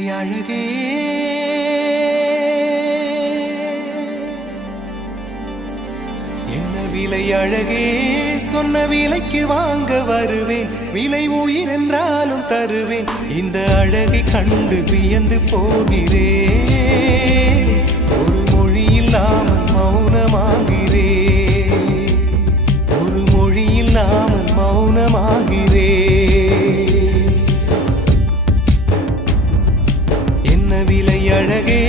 விலை அழகே என்ன விலை அழகே சொன்ன விலைக்கு வாங்க வருவேன் விலை உயிர் என்றாலும் தருவேன் இந்த அழகை கண்டு வியந்து போகிறேன் ஒரு மொழி இல்லாமல் மௌனமாகிறேன் ஒரு மொழி இல்லாமல் மௌனமாகிறேன் என்ன விலை அழகே